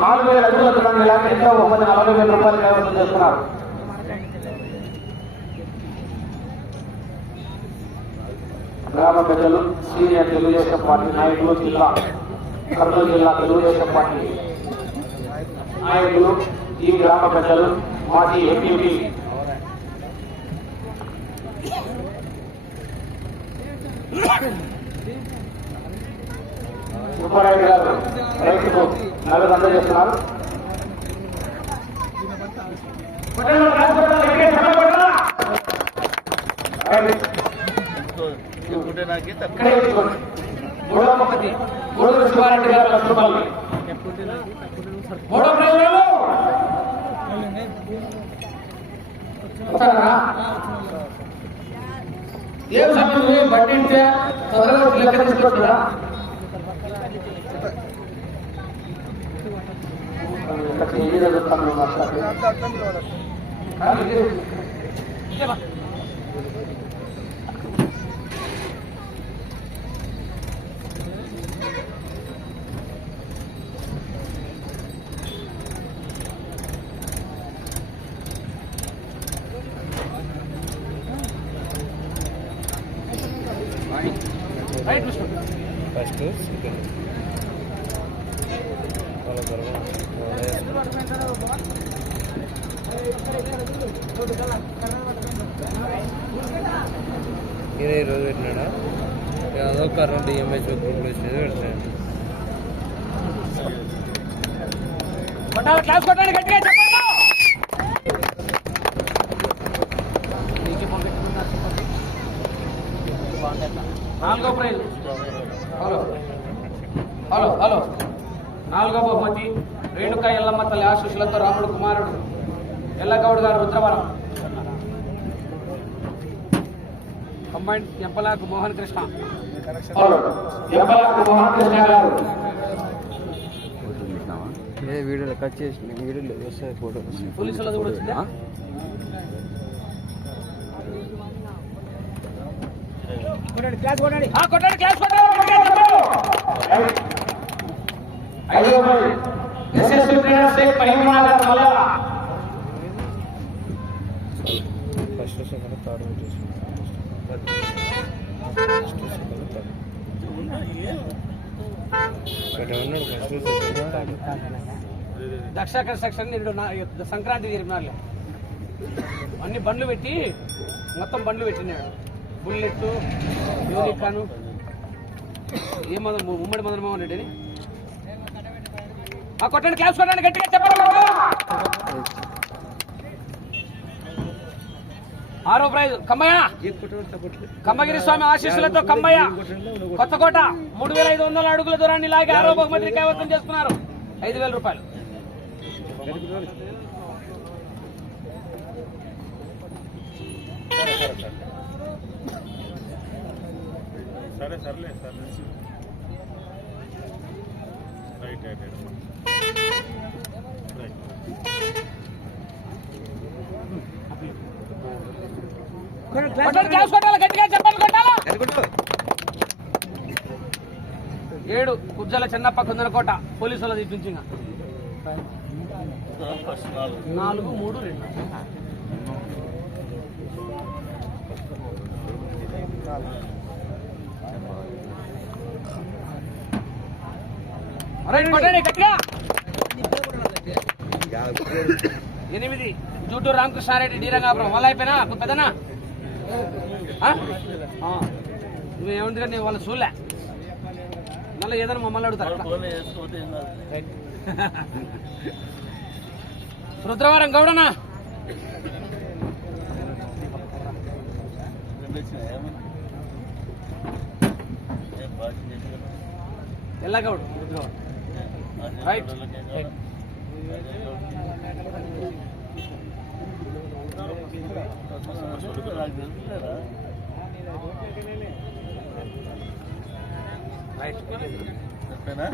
నాలుగు వేల అడుగుల దూరాన్ని లాగి ఒక ఒకటి నలభై వేల రూపాయలు కైవసం చేస్తున్నారు. గ్రామ ప్రజలు సీనియర్ తెలుగుదేశం పార్టీ నాయకులు జిల్లా కర్నూలు జిల్లా తెలుగుదేశం పార్టీ నాయకులు ఈ గ్రామ ప్రజలు మాజీ ఎంపీ సుబ్బారాయుడు గారు రైతుకు నగదు అందజేస్తున్నారు శివారెడ్డి గారు లక్ష రూపాయలు ఏం సమయం పట్టించే? చదవలో లెక్క తీసుకోవచ్చురా రైట్ విష్ణు ఫస్ట్ సెకండ్ వాళ్ళ ఈయన ఈరోజు పెట్టినాడా? అదో కరెంట్ ఈఎంఐ గ్రూప్లో వచ్చినది పెట్టినాడు కొట్టాలి క్లాస్ కొట్టండి గట్టిగా చెప్పండి. నాలుగో ప్రైజ్ హలో హలో హలో. నాలుగో బహుమతి రేణుక ఎల్లమ్మ తల్లి ఆశీస్సులతో రాముడు కుమారుడు. ఎల్లగౌడ్ గారు రుద్రవరం. కంబైన్ ఎంపలాకు మోహన్ కృష్ణ. హలో ఎంపలాకు మోహన్ కృష్ణ గారు. ఏ వీడియోలో కట్ చేసి వీడియోలో వస్తాయి ఫోటో పోలీసులది కూడా వచ్చిందా? ఆ, కొట్టండి క్లాస్ కొట్టండి. గట్టిగా చెప్పండి. ఐదో Sheikh first second third first second third Daksha construction Sankranti జరిపినారులే అన్ని బండ్లు పెట్టి మొత్తం బండ్లు పెట్టినాడు బుల్లెట్ యూనికాను ఏ మొదలు ఉమ్మడి మదన్ మోహన్ రెడ్డిని ఆ కొట్టండి క్లాస్ కొట్టండి గట్టిగా చెప్పండి బాబు. ఆరో ప్రైజ్ కమ్మయ్య. కమ్మగిరి స్వామి ఆశీస్సులతో కమ్మయ్య. కొత్తకోట మూడు వేల ఐదు వందల అడుగుల దూరాన్ని లాగి ఆరో బహుమతిని కైవసం చేస్తున్నారు. ఐదు వేల రూపాయలు. సరే సర్లే సర్లే. రైట్ రైట్ కొట్టాలా ఏడు కుజ్జల చెన్నప్ప కుందనకోట పోలీసుల నుంచి ఇంకా. నాలుగు మూడు రెండు. కొట్టండి ఎనిమిది జూటూరు రామకృష్ణారెడ్డి డీరంగాపురం మళ్ళీ అయిపోయినా పెద్దనా నువ్వేముంది కానీ వాళ్ళు చూడలే మళ్ళీ ఏదైనా మమ్మల్ని అడుగుతారు రుద్రవరం గౌడనా ఎల్లగౌడ్ రుద్రవరం రైట్ రైట్ చెప్పేనా?